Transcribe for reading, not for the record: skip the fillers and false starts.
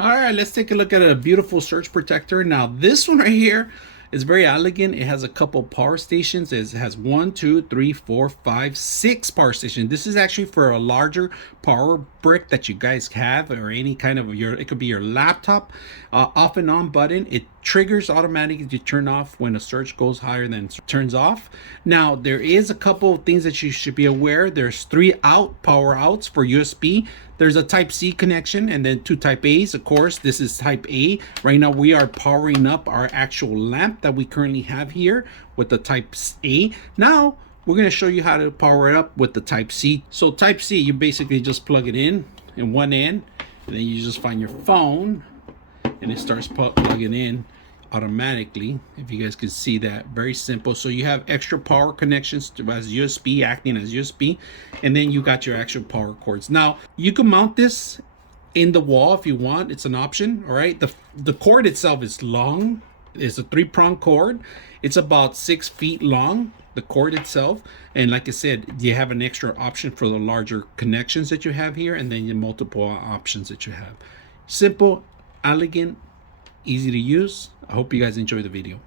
All right, let's take a look at a beautiful surge protector. Now, this one right here is very elegant. It has a couple power stations. It has 6 power stations. This is actually for a larger power brick that you guys have, or any kind of it could be your laptop. Off and on button. It triggers automatically to turn off when a surge goes higher than turns off. Now, there is a couple of things that you should be aware. There's 3 power outs for USB. There's a type C connection and then 2 type A's. Of course, this is type A. Right now we are powering up our actual lamp that we currently have here with the type A. Now we're going to show you how to power it up with the type C. So type C, you basically just plug it in one end, and then you just find your phone and it starts plugging in automatically. If you guys can see that, very simple. So you have extra power connections as USB, acting as USB, and then you got your actual power cords. Now you can mount this in the wall if you want. It's an option. All right, the cord itself is long. It's a 3-prong cord. It's about 6 feet long, the cord itself. And like I said, you have an extra option for the larger connections that you have here, and then your multiple options that you have. Simple, elegant, easy to use. I hope you guys enjoy the video.